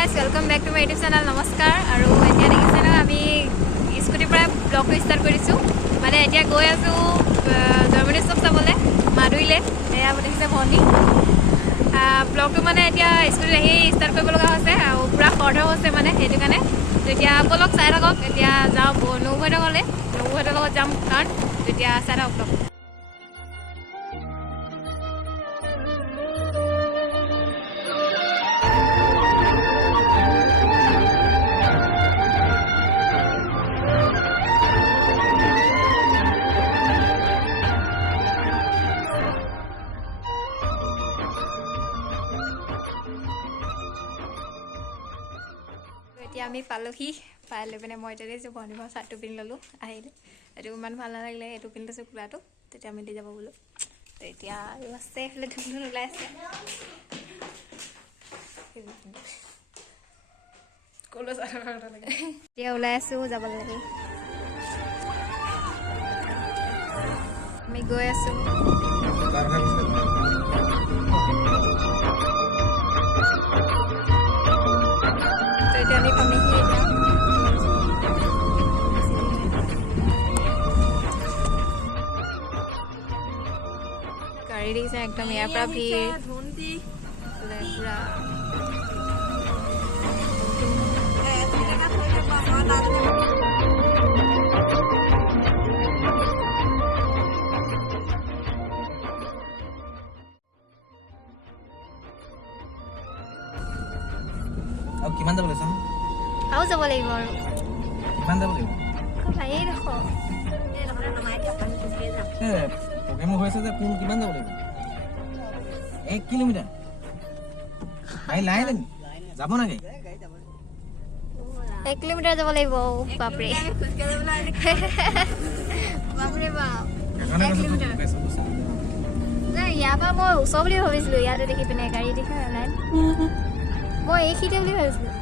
guys, welcome back to my YouTube channel. Namaskar. আৰু এতিয়া দেখিছে না আমি স্কুটিৰ পৰা ব্লগটো ষ্টাৰ্ট কৰিছোঁ মানে এতিয়া গৈ আছোঁ জাৰ্মানী ষ্টপ চাবলৈ মাদুইলে এয়া দেখিছে ভনী ব্লগটো মানে এতিয়া স্কুটিত আহি ষ্টাৰ্ট কৰিব লগা হৈছে আৰু পূৰা শৰ্ট হৈছে মানে সেইটো কাৰণে তেতিয়া আপোনালোক চাই থাকক এতিয়া যাওঁ নৌহঁতৰ লগত যাম কাৰণ তেতিয়া চাই থাকক ব্লগ এতিয়া আমি পালোহি পাই লৈ পিনে মই এতিয়া যে ভনীৰ চাৰ্টটো পিন্ধি ল'লোঁ আহিলে এইটো ইমান ভাল নালাগিলে এইটো পিন্ধি লৈছোঁ কুলাটো তেতিয়া আমি দি যাব বোলো তো এতিয়া আৰু আছে এইফালে ধুন ওলাই আছে এতিয়া ওলাই আছোঁ যাব লাগে আমি গৈ আছোঁ আমি পামেহি এতিয়া গাড়ী দেখিছে একদম ইয়াৰ পৰা ভিৰ পুৰা আৰু কিমান যাব লৈছা আৰু যাব লাগিব আৰু কিমান যাব লাগিব ভালেই দেখো প্ৰগ্ৰেম হৈ আছে যে কোন কিমান যাব লাগিব 1 কিলোমিটাৰ লাইন যাব নাগে 1 কিলোমিটাৰ যাব লাগিব বাপৰে বাপৰে বাপ 1 কিলোমিটাৰ নাই ইয়াৰ পৰা মই ওচৰ বুলি ভাবিছিলোঁ ইয়াতে দেখি পিনে গাড়ী দেখি লাইন মই এইখিনিতে বুলি ভাবিছিলোঁ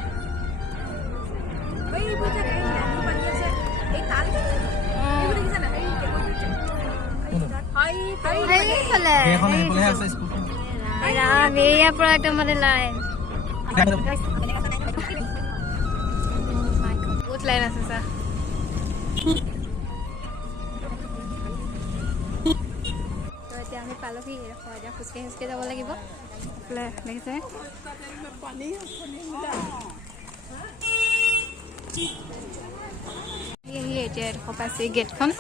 ইয়াৰ পৰা একদম মানে লাইন বহুত লাইন আছে ছাৰ এতিয়া আমি পালোহি এতিয়া খোজকাঢ়ি যাব লাগিব দেখিছে এতিয়া এডোখৰ পাইছে গেটখন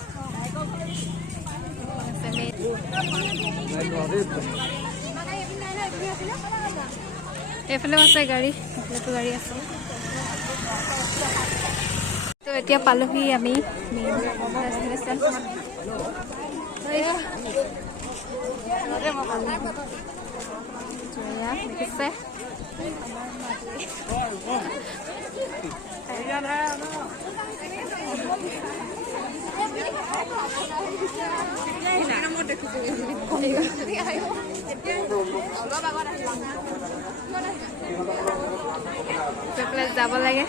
এইফালেও আছে গাড়ী এইফালেতো গাড়ী আছে তো এতিয়া পালোহি আমি দেখিছে যাব লাগে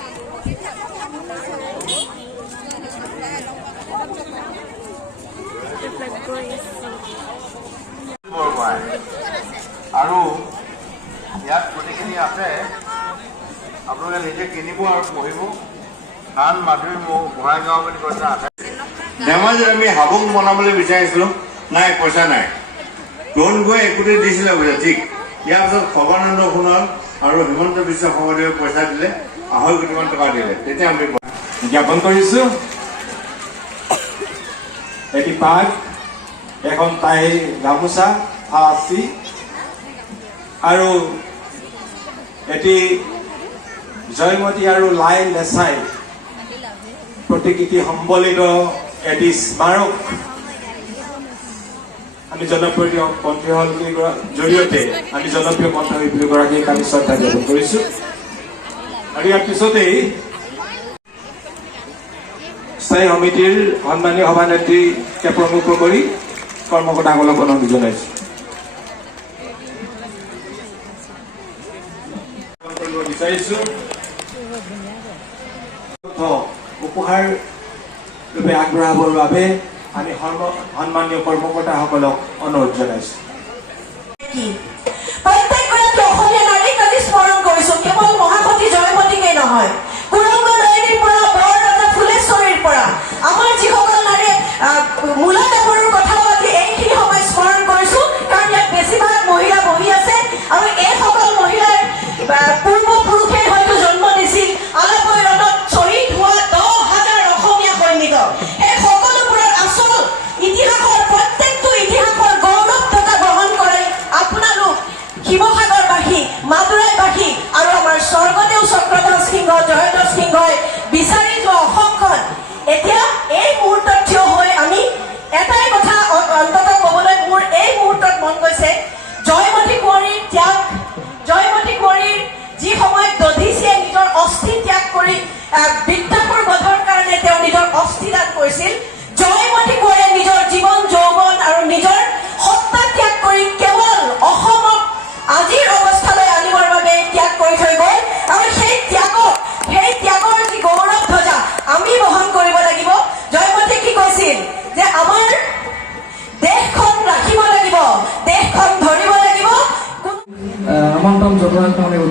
আৰু ইয়াত গোটেইখিনি আছে আপোনালোকে নিজে কিনিব আৰু পঢ়িব কাৰণ মাধুৰী বঙাইগাঁও বুলি কৈছে আছে ধেমাজিত আমি হাবুং বনাবলৈ বিচাৰিছিলোঁ নাই পইচা নাই লোন গৈ একোটি দিছিলে বুজা ঠিক ইয়াৰ পিছত সৰ্বানন্দ সোণোৱাল আৰু হিমন্ত বিশ্ব শৰ্মাদেৱে পইচা দিলে 2.5 কোটিমান টকা দিলে তেতিয়া আমি জ্ঞাপন কৰিছোঁ এটি পাগ এখন তাই গামোচা ফাঁচি আৰু এটি জয়মতী আৰু লাই লেচাই প্ৰতিকৃতি সম্বলিত এটি স্মাৰক আমি জনপ্ৰিয় কণ্ঠশিল্পীৰ জৰিয়তে আমি জনপ্ৰিয় কণ্ঠশিল্পীগৰাকীক আমি শ্ৰদ্ধা জ্ঞাপন কৰিছোঁ আৰু ইয়াৰ পিছতেই স্থায়ী সমিতিৰ সন্মানীয় সভানেত্ৰীকে প্ৰমুখ কৰি কৰ্মকৰ্তাসকলক অনুৰোধ জনাইছোঁ বিচাৰিছোঁ উপহাৰ ৰূপে আগবঢ়াবৰ বাবে আমি সন্মানীয় কৰ্মকৰ্তাসকলক অনুৰোধ জনাইছোঁ প্ৰত্যেকগৰাকী অসমীয়া নাৰীক আজি স্মৰণ কৰিছোঁ কেৱল মহাসতী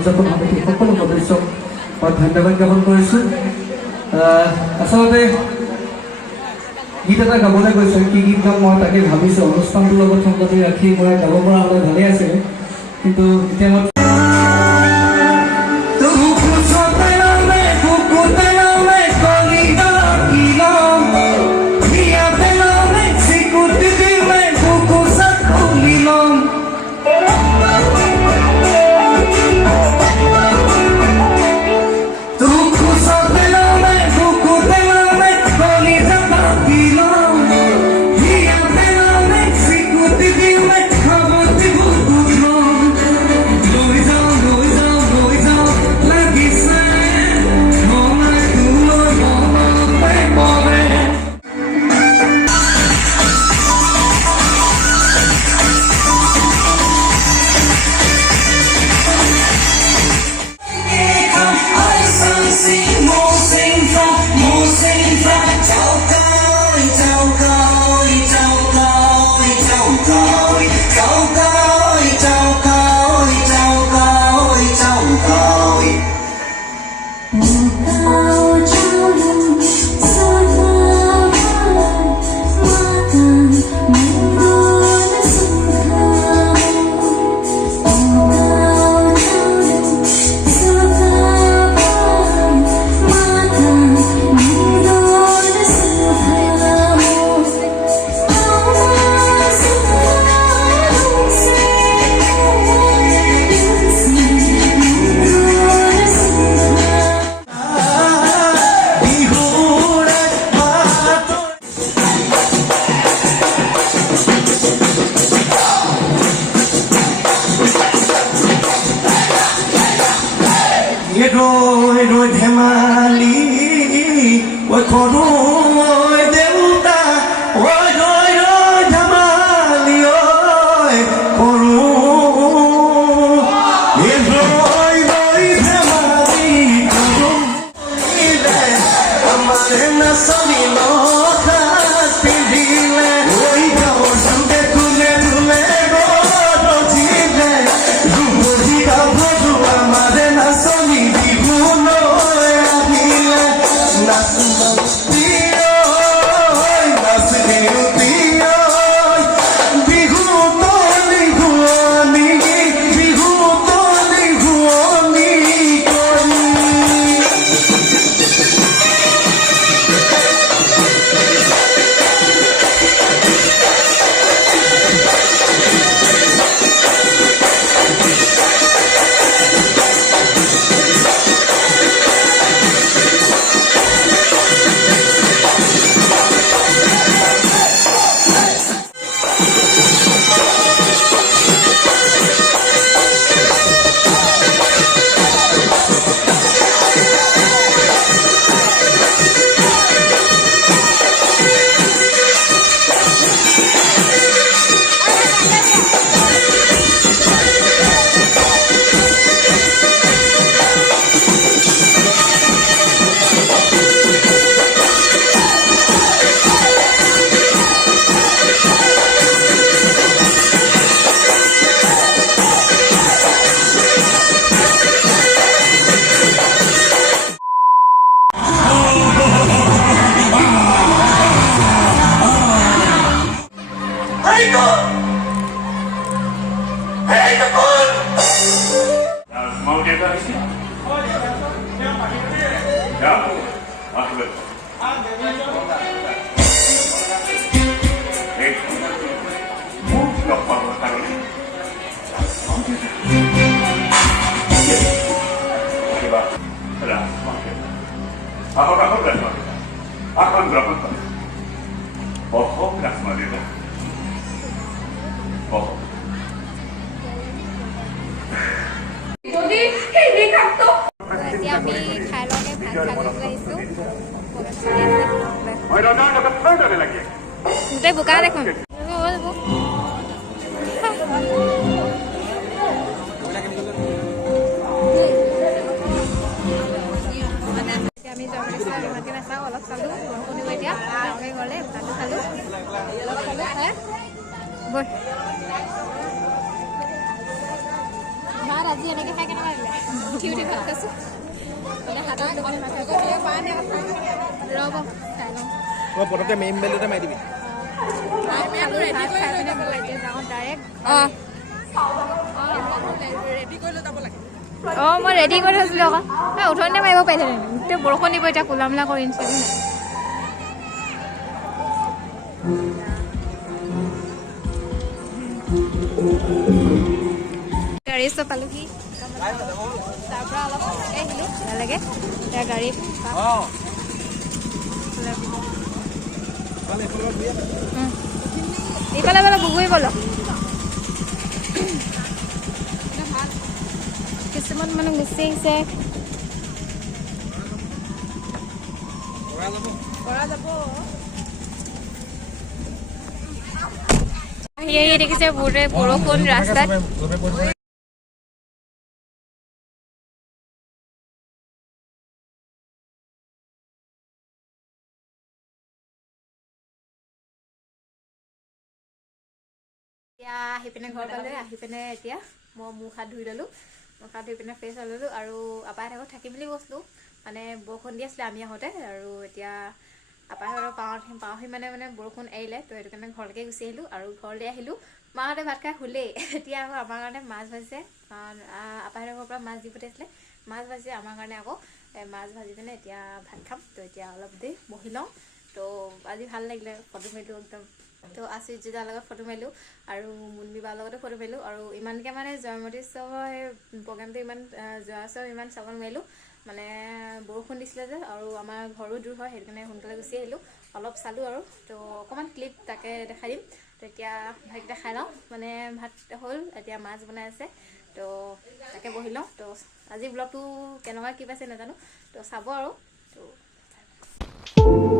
উদযাপন সমিতিৰ সকলো সদস্যক মই ধন্যবাদ জ্ঞাপন কৰিছোঁ। আচলতে গীত এটা গাবলৈ গৈছোঁ, কি গীত গাম মই তাকে ভাবিছোঁ। অনুষ্ঠানটোৰ লগত সংগতি ৰাখি মই গাব পৰা হ'লে ভালেই আছিলে, কিন্তু এতিয়া মই রই ধেমালি ওই খরু ওই দেউতা ওই রই ধেমালি ওই খরু রই ধেমালি খরু আমার নাচনি নাচি দিলে ওই গাঁৱৰ সঙ্গে তুলে তুলে গজিলে ৰূপজি গাভৰু আমার নাচনি Mau dia ke sini? Ya, masuk. Berapa tahun ini? Coba, sudah semakin. Apakah kau sudah semakin? Akan berapa tahun? Bohong tidak semakin. Bohong. এতিয়া আমি খাই লওঁতে ভাত খাবলৈ আহিছোঁ। গোটেই বোকা দেখোন। আমি জগন্নাথ নাচাওঁ, অলপ চালোঁ, বৰষুণ দিব এতিয়া গাঁৱলৈ গ'লে তাতো চালোঁ, অলপ চালোঁ খাই বৈ ভাত আজি এনেকৈ খাই কেনেকুৱা লাগিলে? উঠি ভাত খাইছোঁ মানে হাতত দোকানে ভাত খাইছোঁ ৰ'ব খাই লওঁ মই পটককৈ মেইন বেলুতে মাৰি দিবি ভাত খাই পিনে মই এতিয়া যাওঁ ডাইৰেক্ট মই ৰেডি কৰি থৈছিলোঁ আকৌ উঠোতে মাৰিব পাৰিলোঁ গোটেই বৰষুণ দিব এতিয়া কোলা মোলা কৰি নিছে গাড়ী চব পালোহি তাৰ পৰা অলপ আহিলোঁ ভালকে এতিয়া গাড়ীত এইফালে বোলে বগৰী বলক কিছুমান মানুহ গুচি আহিছে আহি দেখিছে বহুতে বৰষুণ ৰাস্তাত এতিয়া আহি পিনে ঘৰ পালে আহি পিনে এতিয়া মই মুখ হাত ধুই ল'লোঁ মুখ হাত ধুই পিনে ফ্ৰেছ হৈ ল'লোঁ আৰু আপাহঁতৰ ঘৰত থাকিম বুলি কৈছিলোঁ মানে বৰষুণ দি আছিলে আমি আহোঁতে আৰু এতিয়া আপাহঁতৰ পাওঁহি মানে বৰষুণ এৰিলে তো সেইটো কাৰণে ঘৰলৈকে গুচি আহিলোঁ আৰু ঘৰলৈ আহিলোঁ মাহঁতে ভাত খাই শুলেই এতিয়া আকৌ আমাৰ কাৰণে মাছ ভাজিছে কাৰণ আপাহঁতৰ ঘৰৰ পৰা মাছ দি পঠিয়াইছিলে মাছ ভাজিছে আমাৰ কাৰণে আকৌ মাছ ভাজি পিনে এতিয়া ভাত খাম তো এতিয়া অলপ দেৰি বহি লওঁ তো আজি ভাল লাগিলে ফটো মাৰিলোঁ একদম তো আশীৰ্জিতাৰ লগত ফটো মাৰিলোঁ আৰু মুনবী বাৰ লগতো ফটো মাৰিলোঁ আৰু ইমানকৈ মানে জয়মতী উৎসৱৰ প্ৰগ্ৰেমটো ইমান চাব নোৱাৰিলোঁ মানে বৰষুণ দিছিলে যে আৰু আমাৰ ঘৰো দূৰ হয় সেইটো কাৰণে সোনকালে গুচি আহিলোঁ অলপ চালোঁ আৰু তো অকণমান ক্লিপ তাকে দেখাই দিম তো এতিয়া ভাতকেইটা খাই লওঁ মানে ভাত হ'ল এতিয়া মাছ বনাই আছে তো তাকে বহি লওঁ তো আজি ব্লগটো কেনেকুৱা কি পাইছে নাজানো তো চাব আৰু তো